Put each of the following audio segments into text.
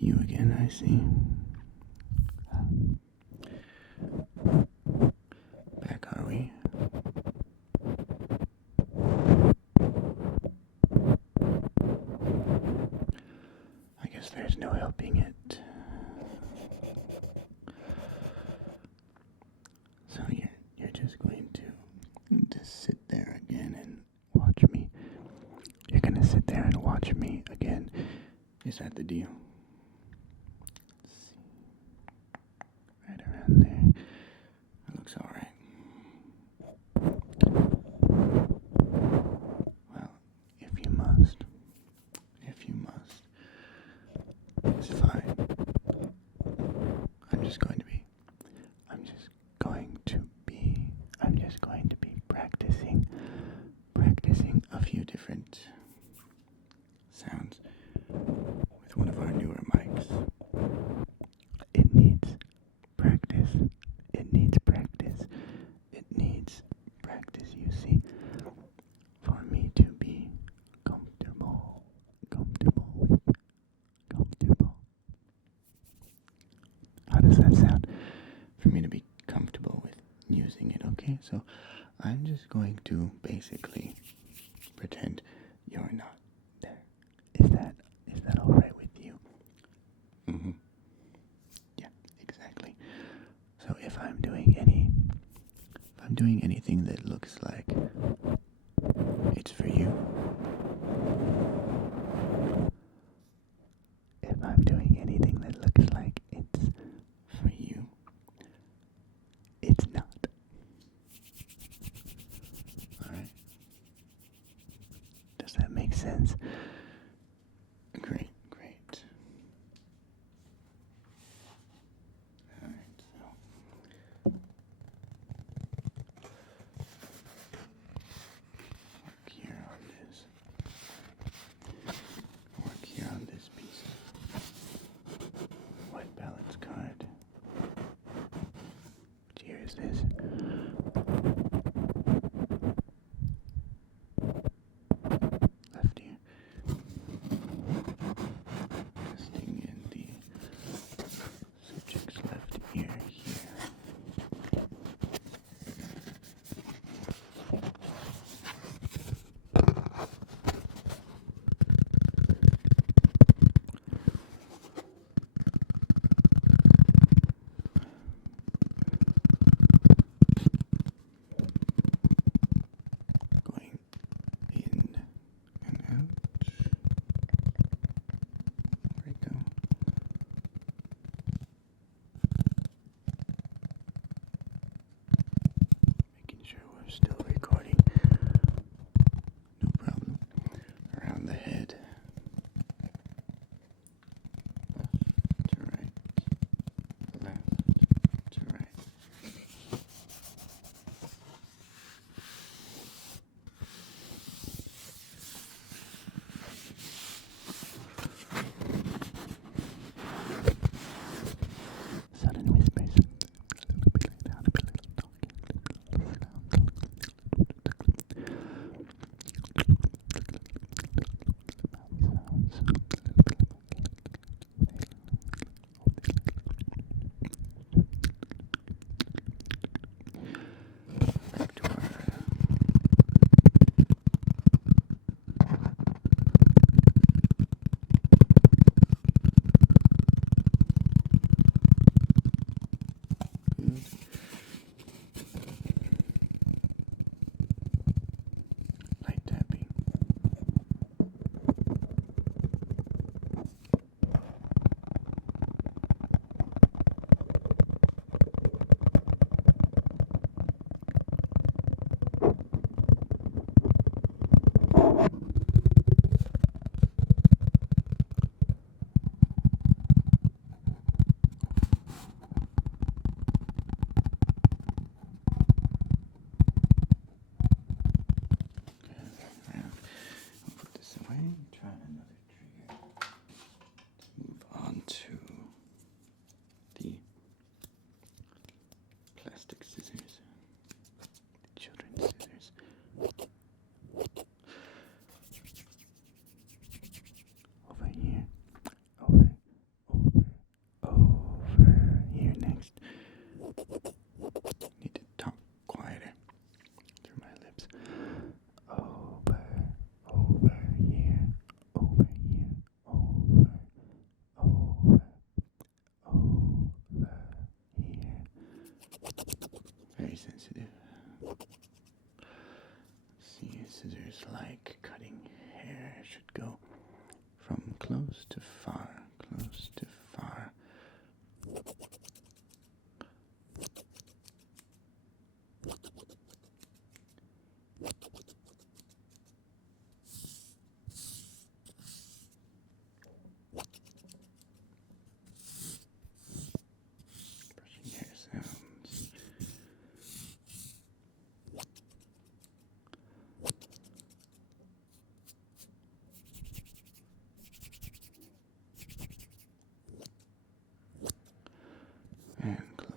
you again, I see. Back, are we? I guess there's no helping it. So you're just going to sit there again and watch me. You're gonna sit there and watch me again. Is that the deal? Let's see. Right around there. That looks alright. Well, if you must, it's fine. I'm just going to be practicing a few different sounds with one of our newer mics. It needs practice. It needs practice. It needs practice, you see, for me to be comfortable. How does that sound? For me to be comfortable with using it, okay? So I'm just going to basically pretend you're not there. Is that all right with you? Mm-hmm. Yeah, exactly. So if I'm doing anything that looks like it's for you, if I'm doing anything that looks like it's for you, it's not. Alright? Does that make sense? Great. Alright, so work here on this piece of white balance card. Which ear is this? Left ear. Testing in the subject's left ear here.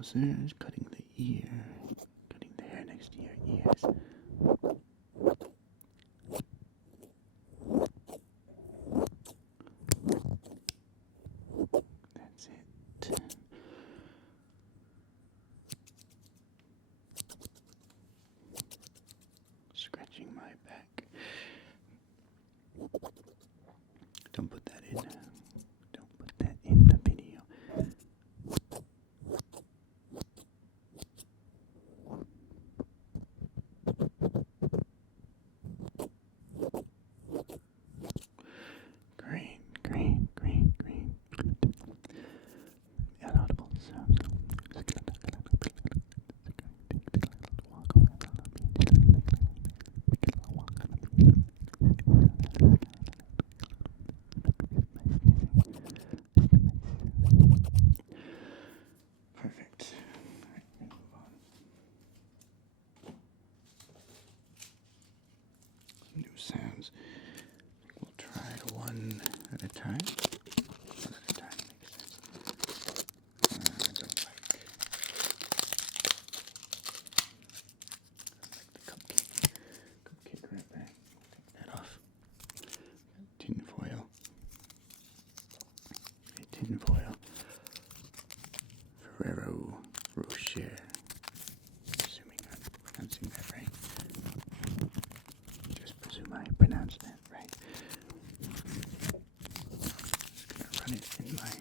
closer. Just cutting the ear. Cutting the hair next to your ears. That's it. Scratching my back. Don't put that in. Don't put that in the video. Green. Inaudible sounds. Perfect. Alright, we're gonna move on. Some new sounds. We'll try one at a time. One at a time makes sense. I don't like the cupcake wrapper. Take that off. Tin foil. Ferrero Rocher. Assuming I'm pronouncing that right. Just presume I pronounced that right. Just gonna run it in my hand.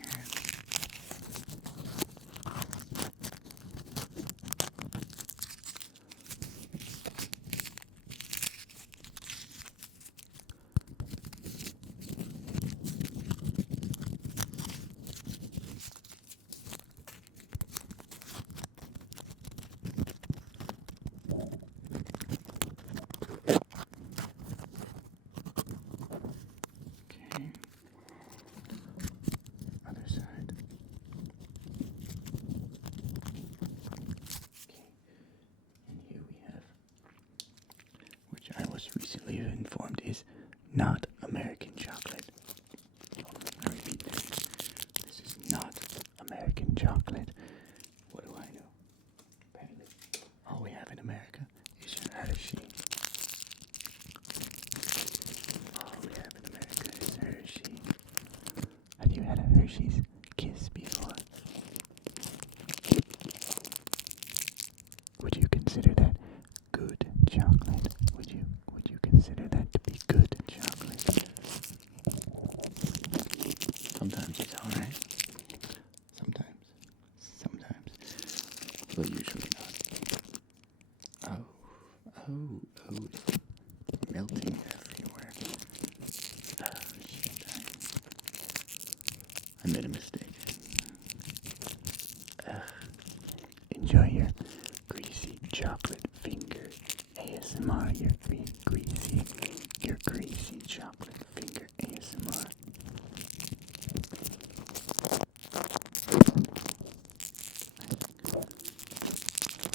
Okay. Other side. Okay. And here we have, which I was recently informed is not American chocolate. I repeat this. This is not American chocolate. What do I know? Apparently, all we have in America is your Hershey. All we have in America is Hershey. Have you had a Hershey's Kiss before? Would you consider that good chocolate? Would you consider that to be good chocolate? Sometimes it's alright. Sometimes. But usually not. Oh, melting everywhere. Shit. I made a mistake. Enjoy your greasy chocolate finger ASMR. Your greasy chocolate finger ASMR.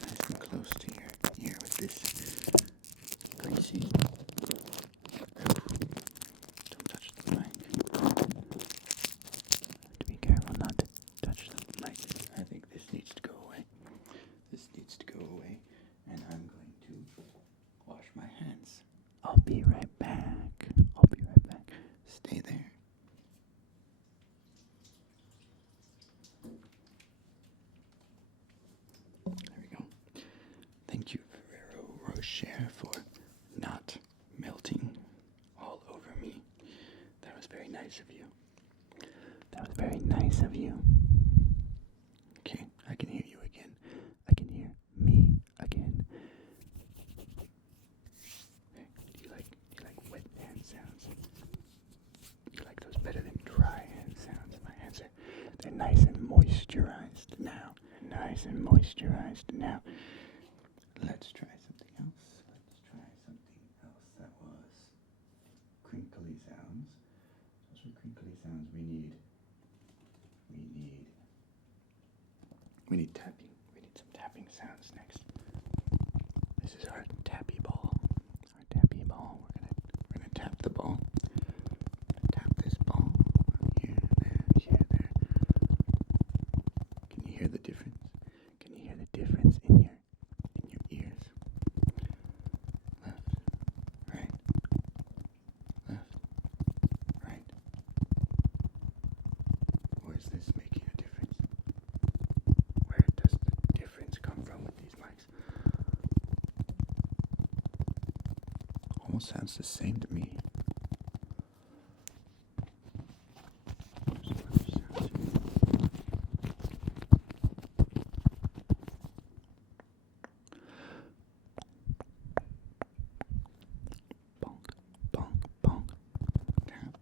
Nice and close to your ear with this greasy. Don't touch the mic. Have to be careful not to touch the mic. I think this needs to go away. And I'm going to wash my hands. I'll be right back. Stay there. There we go. Thank you, Ferrero Rocher, for not melting all over me. That was very nice of you. Okay, I can hear you again. I can hear me again. Okay, do you like wet hand sounds? You like those better than dry hand sounds? My hands they're nice and moisturized now. Let's try something else. That was crinkly sounds. Those were crinkly sounds. We need tapping. We need some tapping sounds next. This is our tappy ball. We're gonna tap the ball. Tap this ball. Here, there. Can you hear the difference? almost sounds the same to me. Bonk, bonk, bonk. Tap.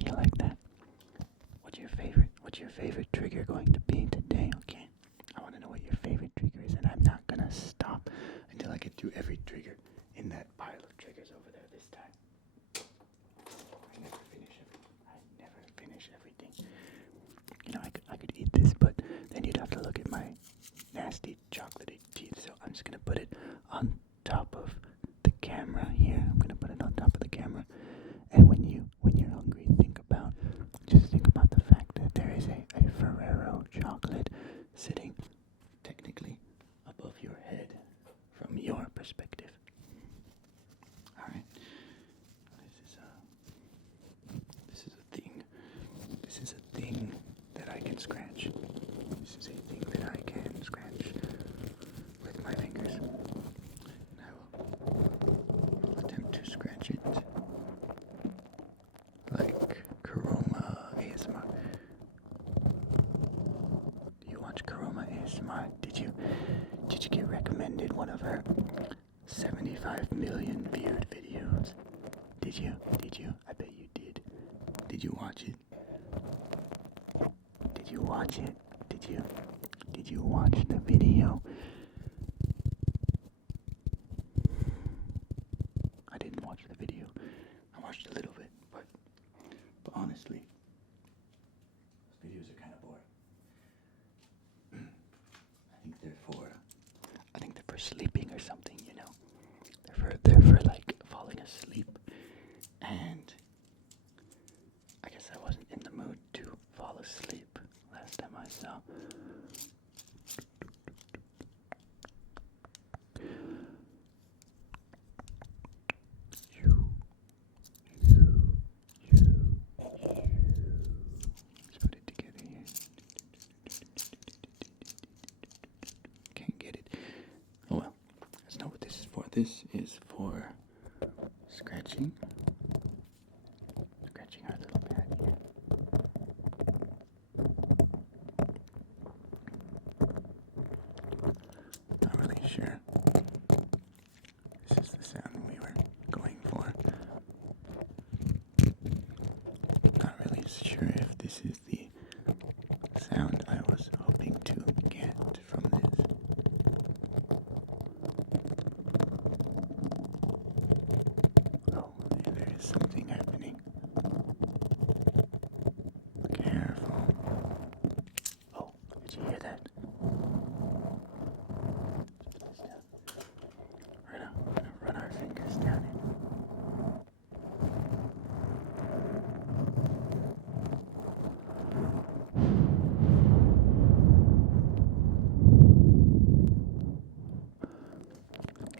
You like that? What's your favorite trigger going to be today, okay? I want to know what your favorite trigger is, and I'm not gonna stop until I get through every trigger in that pile of triggers over there this time. I never finish everything. You know, I could eat this, but then you'd have to look at my nasty chocolatey teeth, so I'm just gonna put it on top of the camera here. I'm gonna put it on top of the camera. And when you're hungry, just think about the fact that there is a Ferrero chocolate sitting technically above your head from your perspective. Alright. This is a thing. This is a thing that I can scratch. This is a thing that I can scratch with my fingers. And I will attempt to scratch it like Coroma ASMR. Do you watch Coroma ASMR? Did you get recommended one of her 75 million viewed videos? Did you? I bet you did. Did you watch it? Did you watch it? Did you watch the video? I didn't watch the video. I watched a little bit, but honestly, those videos are kind of boring. I think they're for sleeping or something, you know. They're for like falling asleep, and I guess I wasn't in the mood to fall asleep last time I saw. Let's put it together here. Can't get it. Oh well, that's not what this is for. This is for scratching. Scratching our little pad here. Not really sure. This is the sound we were going for. Not really sure if this is the sound I was hoping to get from this. Oh, there is something happening. Careful. Oh, did you hear that? Put this down. We're gonna run our fingers down it.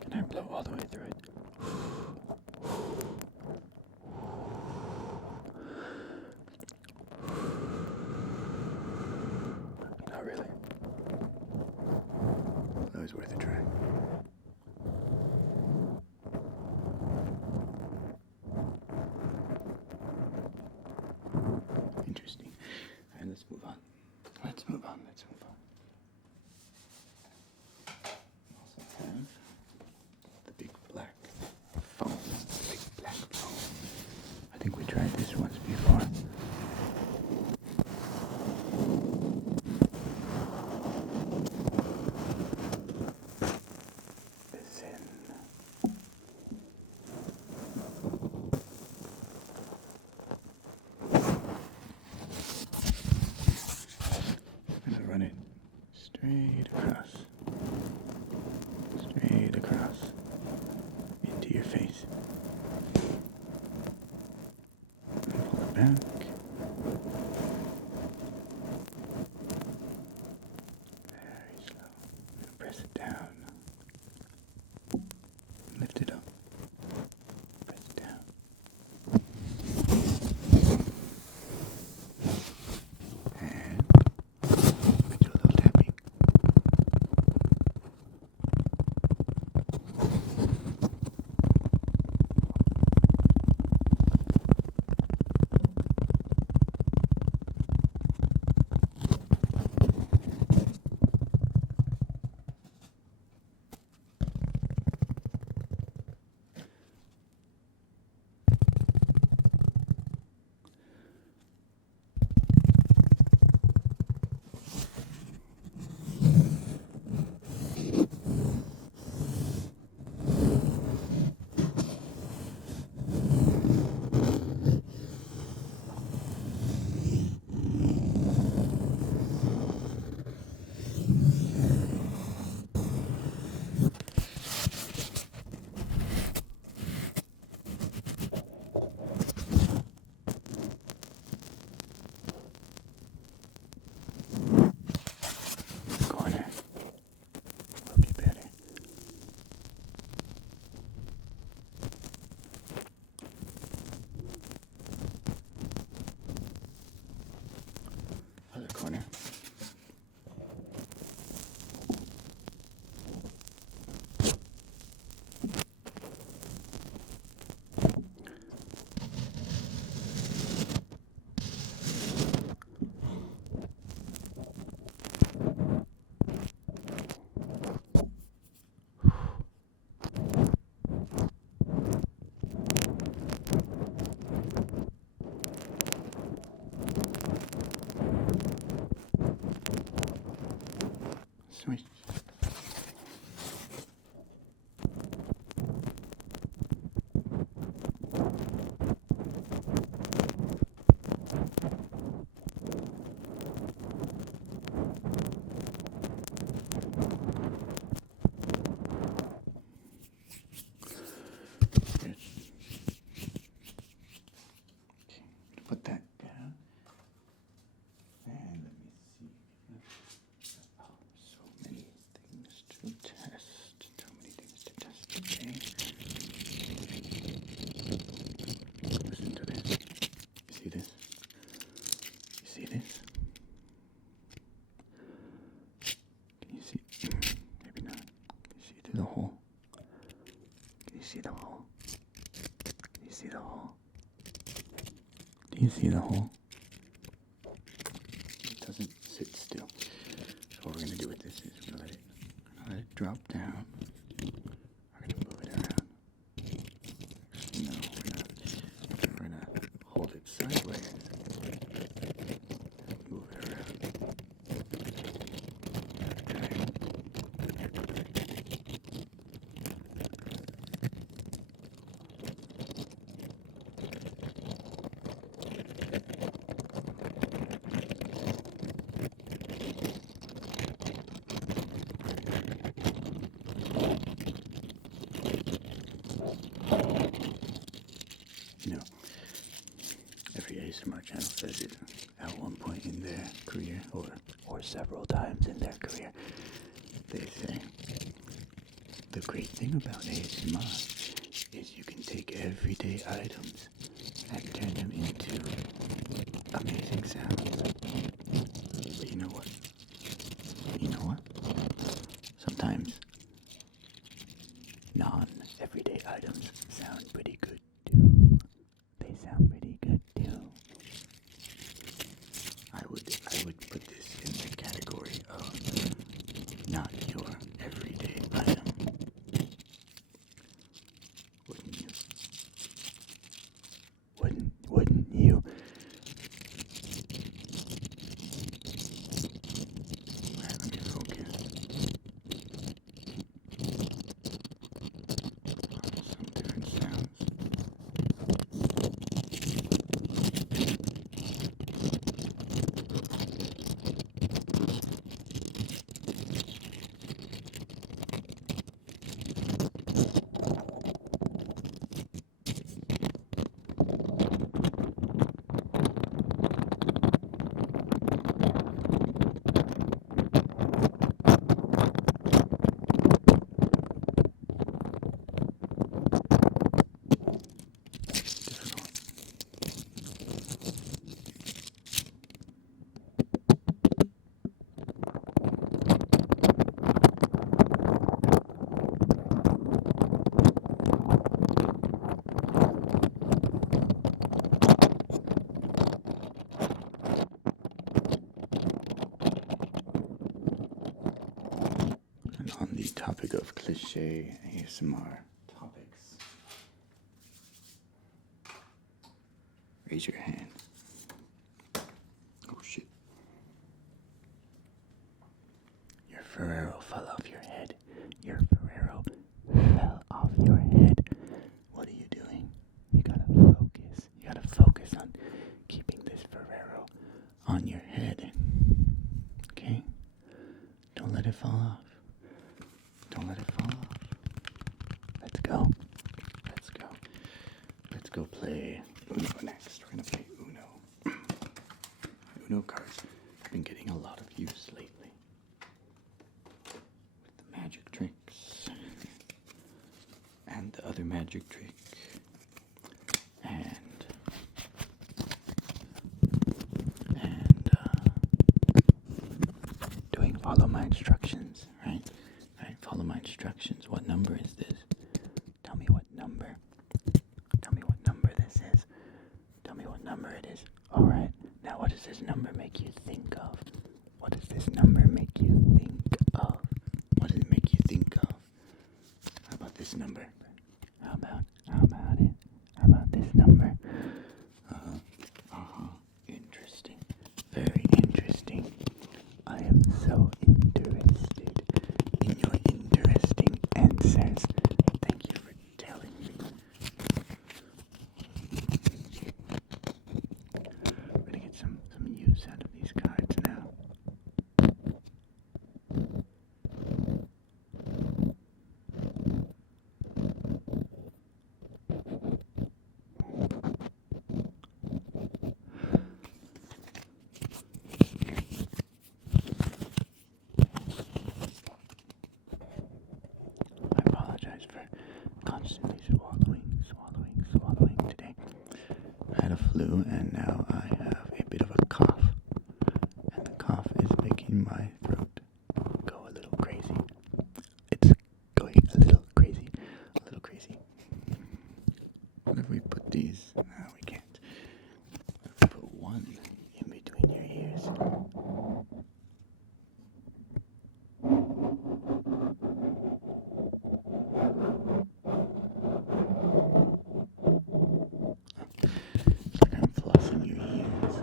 Can I blow all the way through it? Not really. That was worth a try. Interesting. Alright, let's move on. We also have the big black phone. I think we tried this once before. This in run it straight across. Straight across. Into your face. And pull it back. Very slow. And press it down. Lift it up. Press it down. And do a little tapping. Corner. Will be better. Other corner. Switch. Good. Okay, put that down. And let me see. Oh, so many things to test. So many things to test today. Listen to this. You see this? You see this? Can you see? Maybe not. Can you see through the hole? Can you see the hole? Can you see the hole? Do you see the hole? It doesn't sit still. So what we're going to do with this is we're going to let it drop down. We're going to move it around. No, we're not. We're going to hold it sideways. Move it around. You know, every ASMR channel says it at one point in their career, or several times in their career. They say the great thing about ASMR is you can take everyday items and turn them into amazing sounds. But you know what? You know what? Sometimes non-everyday items sound pretty good too. They sound pretty good too. I would put this in the category of not your everyday item. Wouldn't you? Wouldn't you? Alright, let me focus. topic of cliche ASMR topics, raise your hand. Oh shit. Your Ferrero fell off your head. Your Ferrero fell off your head. What are you doing? You gotta focus. You gotta focus on keeping this Ferrero on your head. Okay? Don't let it fall off. Don't let it fall off. Let's go. Let's go. Let's go play Uno next. We're gonna play Uno. Uno cards have been getting a lot of use lately. With the magic tricks. And the other magic trick. And doing follow my instructions, right? Right, follow my instructions. What number is this? Tell me what number. Tell me what number this is. Tell me what number it is. Alright, now what does this number make you think of? What does this number make you think of? What does it make you think of? How about this number? How about it? How about this number? Interesting. Very interesting. I am so interested in your interesting answers. Thank you for telling me. We're gonna get some use out of these cards now. I apologize for constantly swallowing today. I had a flu and now I have a bit of a cough. And the cough is making my throat go a little crazy. It's going a little crazy. What if we put these? No, we can't. What if we put one in between your ears? It's like I'm flossing your ears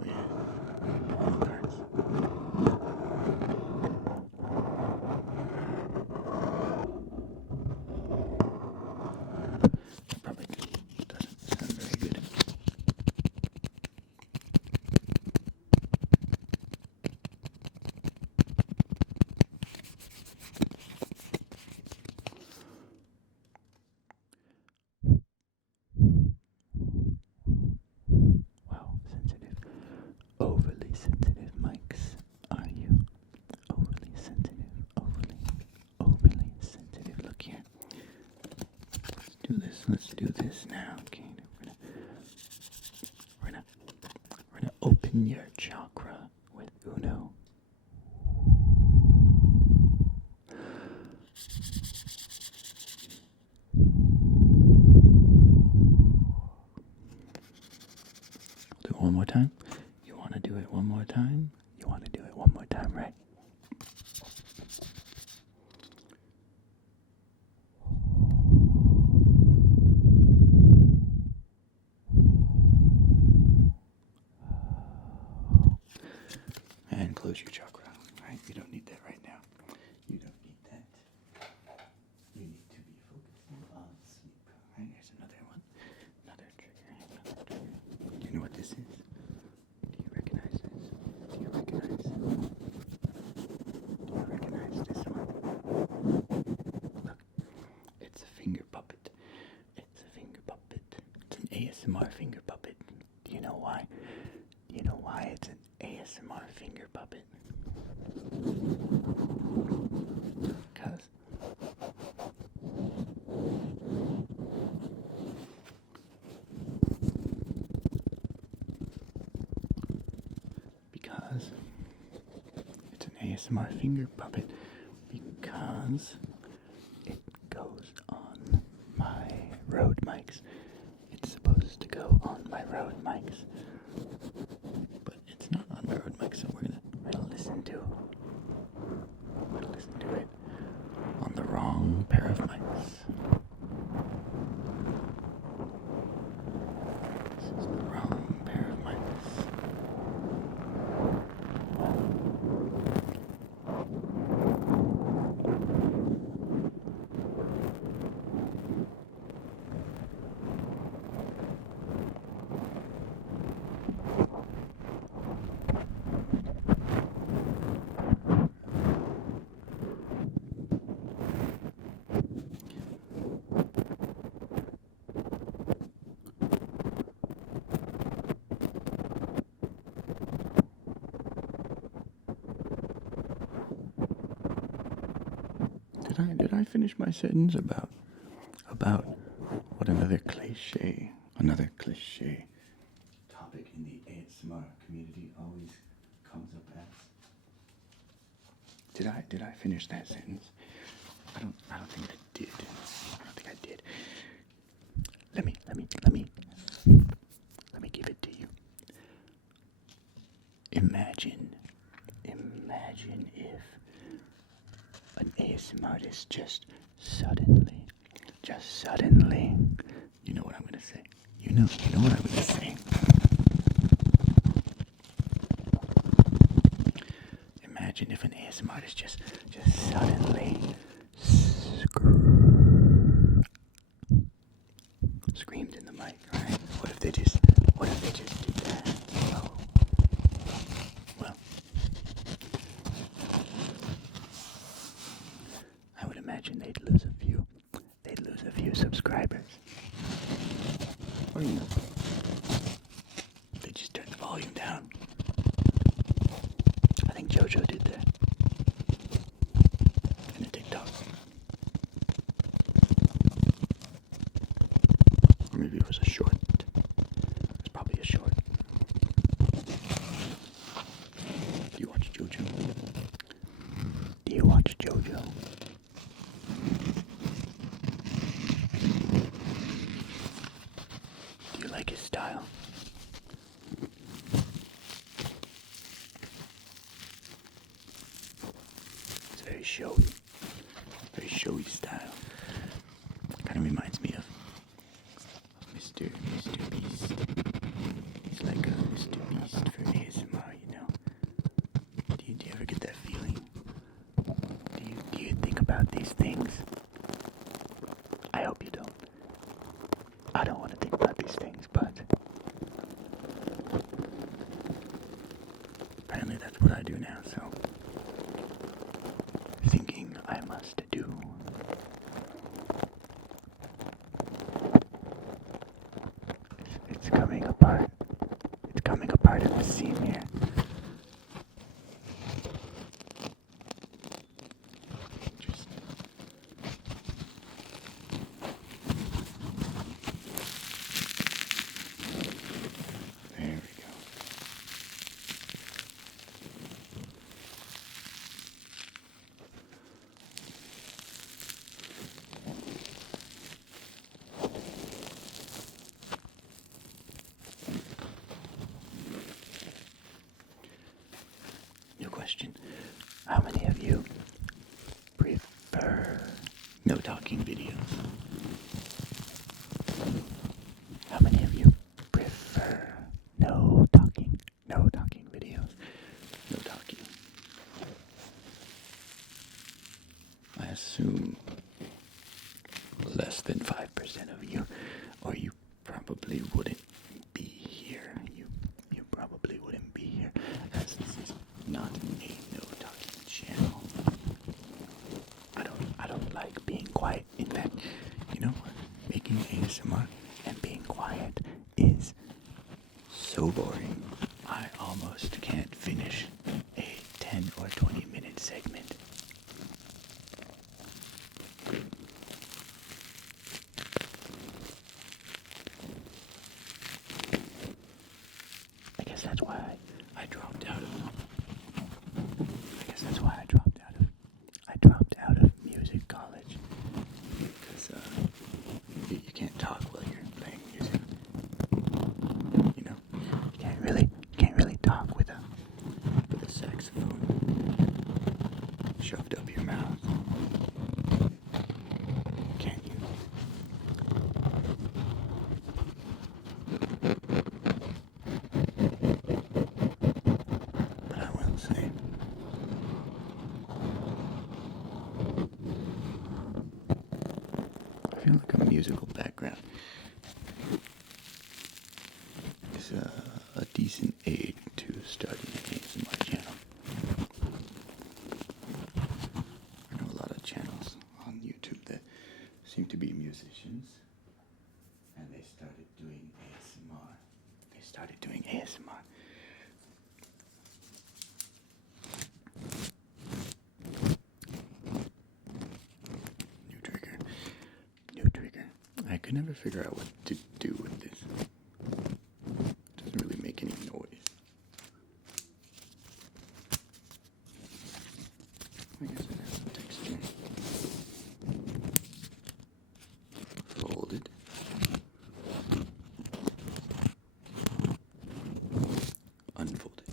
with cards. That probably doesn't sound very good. Wow, sensitive. Overly sensitive mics. Are you? Overly sensitive. Overly sensitive. Look here. Let's do this now. Okay, we're gonna open your chakra with Uno. Do it one more time. You want to do it one more time? You want to do it one more time, right? And close your chakra, right? You don't need that right now. You don't need that. You need to be focusing on sleep. Right, here's another one. Another trigger. Do you know what this is? Do you recognize this? Do you recognize this one? Look, it's a finger puppet. It's an ASMR finger puppet. Do you know why? Do you know why it's an ASMR finger puppet? Because it's an ASMR finger puppet because it goes on my Rode mics. It's supposed to go on my Rode mics, but it's not on my Rode mics, so we're gonna listen to it of mice. This is the wrong pair of mice. Did I finish my sentence about what another cliche topic in the ASMR community always comes up as? Did I finish that sentence? I don't think I did. I don't think I did. Let me give it to you. Imagine if an ASMR artist just suddenly, you know what I'm gonna say. You know what I'm gonna say. Imagine if an ASMR artist just suddenly screamed in the mic, right? What if they just did that? Well, I would imagine they'd lose a few subscribers. Or they just turn the volume down. I think JoJo did that in a TikTok. Or maybe it was a short. It was probably a short. Do you watch JoJo? Do you watch JoJo? Do you like his style? It's very showy style. Kind of reminds me of Mr. Beast. He's like a Mr. Beast for ASMR, you know. Do you ever get that feeling? Do you think about these things? I hope you don't. I don't want to think about these things, but apparently that's what I do now, so thinking I must do. It's coming apart. It's coming apart at the seam here. Just there we go. New question. How many of you prefer no talking videos? How many of you prefer no talking videos? No talking. I assume less than 5% of you, or you probably wouldn't be here. You probably wouldn't be here, as this is not a no talking channel. I don't like being quiet. In fact, you know what? Making ASMR and being quiet is so boring. I almost can't finish a 10 or 20 minute segment. I guess that's why I dropped out of music college, because you can't talk while you're playing music. You know, you can't really talk with a saxophone shoved up your mouth. kind of like a musical background is a decent aid to starting an ASMR channel. I know a lot of channels on YouTube that seem to be musicians, and they started doing ASMR. New trigger. I could never figure out what to do with this. It doesn't really make any noise. I guess it has some texture. Folded. Unfolded.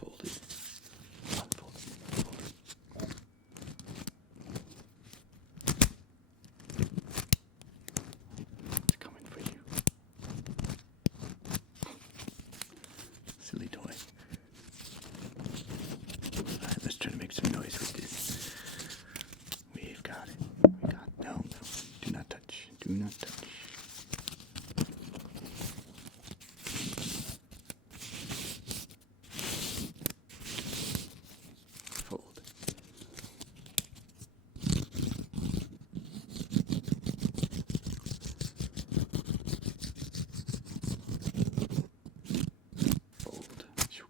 Folded. Unfolded. Folded. It's coming for you. Silly toy. Alright, let's try to make some noise with this. We've got it. No. Do not touch. Do not touch. Fold. Fold. Shoop.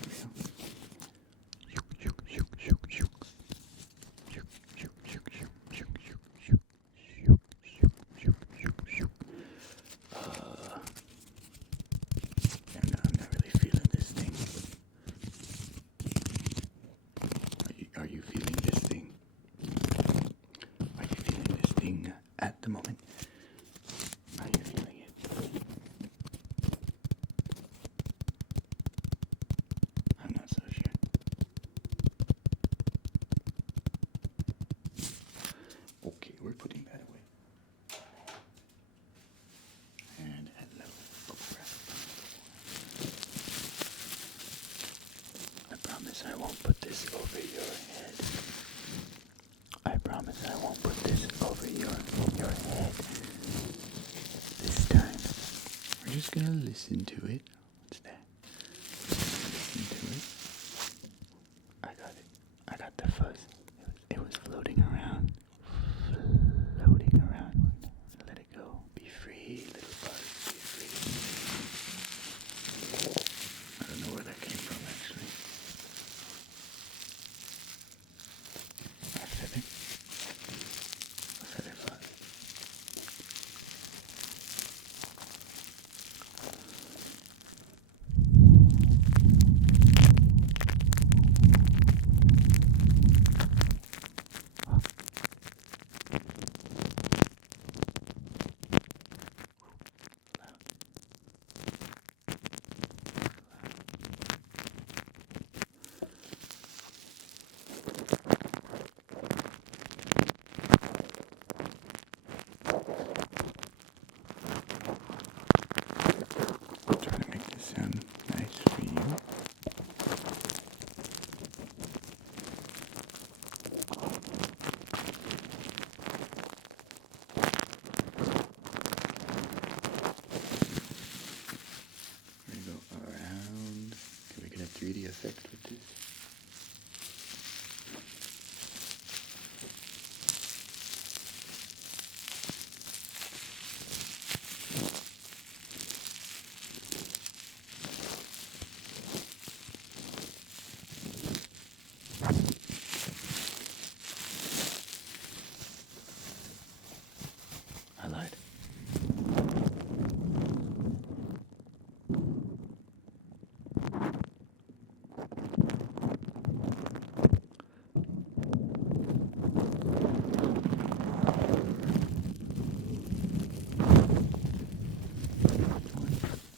There we go. Shoop, shoop, shoop, shoop, shoop. Shoop, shoop, shoop, shoop, shoop, shoop, shoop. Shoop, shoop, shoop, shoop, shoop. I'm not really feeling this thing. Are you feeling this thing? Are you feeling this thing at the moment? Are you feeling it? I'm not so sure. Okay, we're putting that away. And hello, bubble wrap. I promise I won't put this over your head. I promise I won't put this over your head. This time, we're just gonna listen to it. What's that? Listen to it. I got it. I got the fuzz. It was floating around. Floating around. Let it go. Be free, little buzz. Be free. I don't know where that came from, actually. A feather. A feather fuzz. Trying to make this sound nice for you. We're gonna go around. Can we get a 3D effect with this? I lied.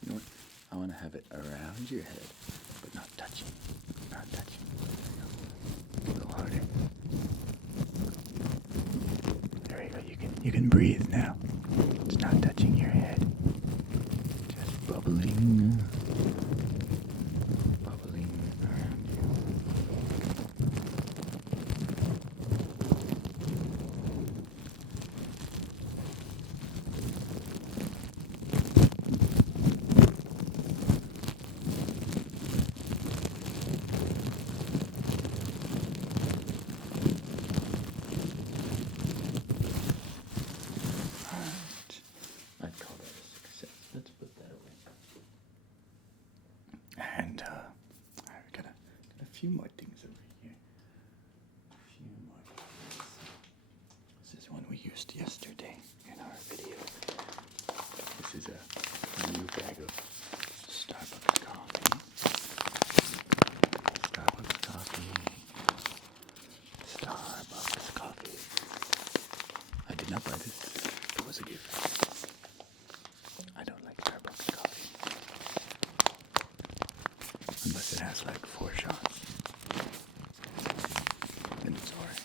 You know what? I want to have it around your head, but not touching. Not touching. There you go. A little harder. There you go. You can breathe now. It's not touching your head. Just bubbling. few more things over here. A few more things. This is one we used yesterday in our video. This is a new bag of Starbucks coffee. Starbucks coffee. Starbucks coffee. I did not buy this. It was a gift. I don't like Starbucks coffee. Unless it has like 4 shots. Then it's alright.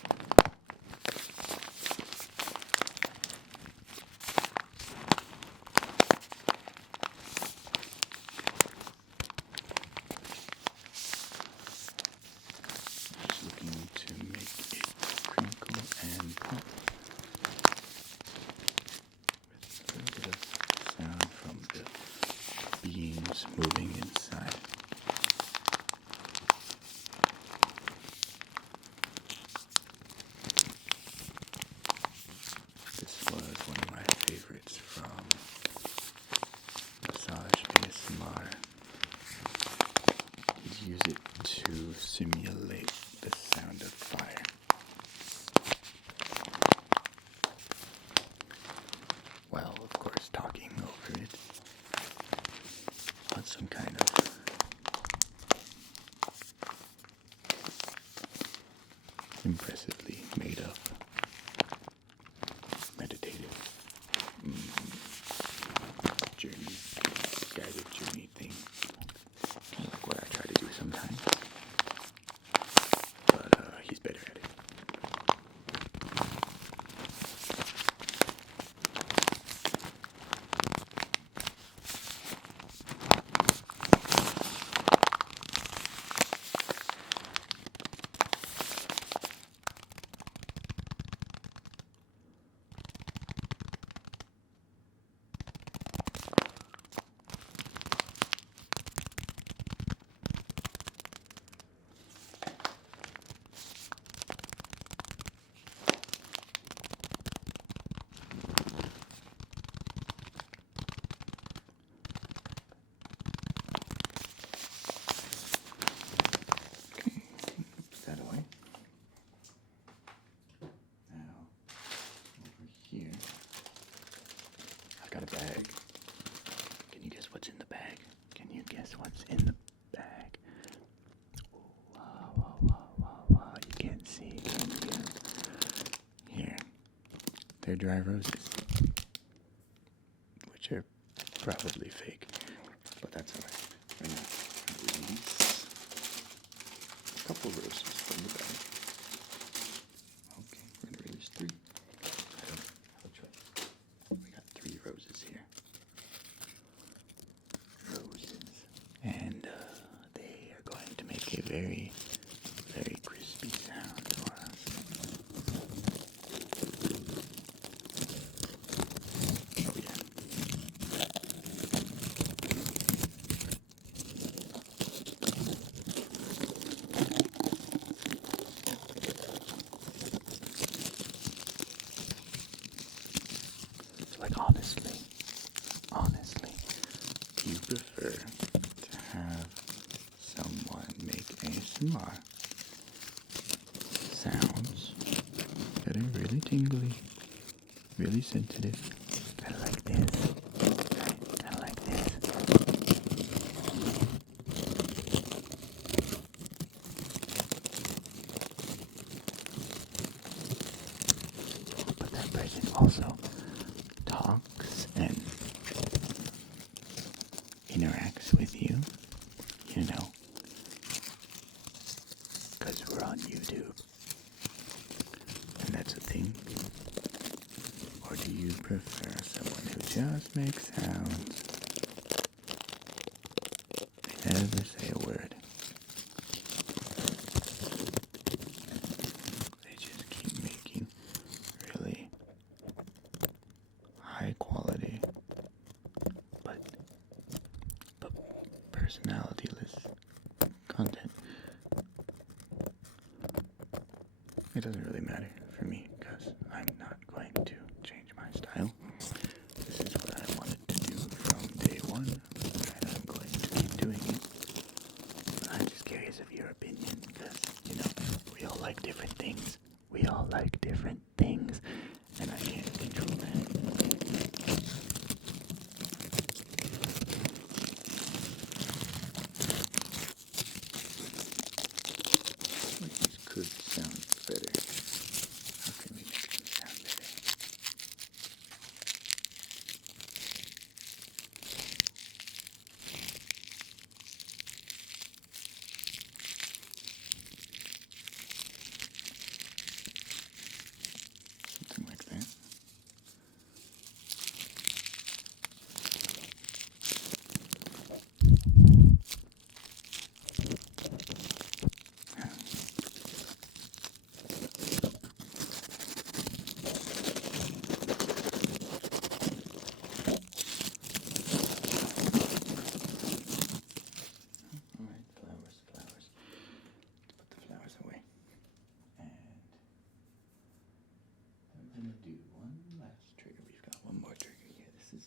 Just looking to make it crinkle and pop. With a little bit of sound from the beans moving inside. This was one of my favorites from Massage ASMR. He'd use it to simulate the sound of fire. While, of course, talking over it on some kind of impressively made up meditative journey, guided journey thing. Kind of like what I try to do sometimes. But he's better at it. Bag. Can you guess what's in the bag? Can you guess what's in the bag? Wow. You can't see. Here. They're dry roses. Which are probably fake. But that's alright. Right now, release a couple roses from the bag. Okay, we're going to release 3. I'll try. We got 3 roses here. Roses. And they are going to make a very, very crispy sound for us. Oh yeah. Like honestly, do you prefer to have someone make ASMR sounds that are really tingly, really sensitive, kind of like this, kind of like this? But that person also talks and interacts with you, you know, because we're on YouTube, and that's a thing. Or do you prefer someone who just makes sounds? They never say a word. They just keep making really high quality, but personality-less content. It doesn't really matter for me because I'm not going to change my style. This is what I wanted to do from day one, and I'm going to keep doing it. I'm just curious of your opinion. like different things, and I can't control that. These could sound better. How can we make them sound better? Something like that. Alright, flowers. Let's put the flowers away. And I'm gonna do one last trigger. We've got one more trigger here. This is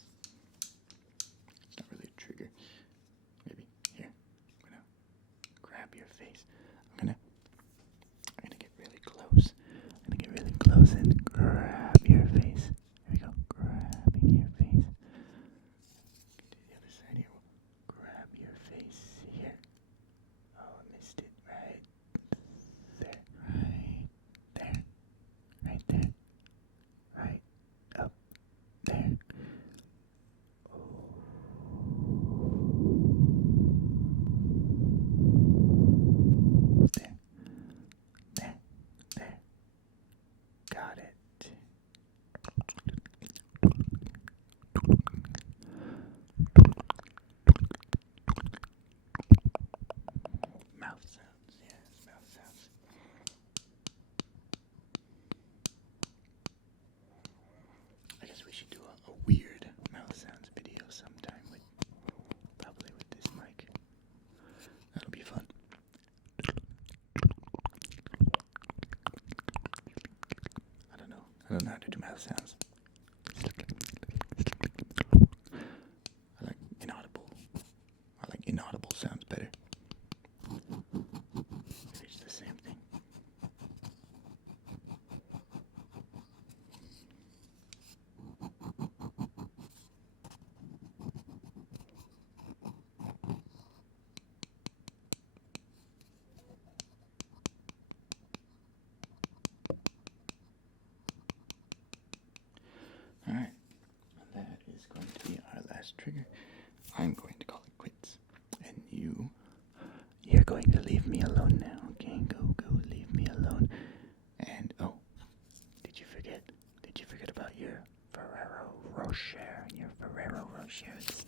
not really a trigger. Maybe here. I'm gonna grab your face. I'm gonna get really close. I'm gonna get really close and grab your face. Here we go. Grabbing your face. Do the other side here. We'll grab your face here. Oh, I missed it. Right there. Right there. Right up there. There. Got it. Mouth sounds, yes, mouth sounds. I guess we should do a weird mouth sounds video sometime probably with this mic. That'll be fun. I don't know how to do mouth sounds. I like inaudible sounds better. It's the same thing. Alright, that is going to be our last trigger. I'm going to call it quits. And you're going to leave me alone now, okay? Go, leave me alone. And, oh, did you forget about your Ferrero Rocher and your Ferrero Rochers?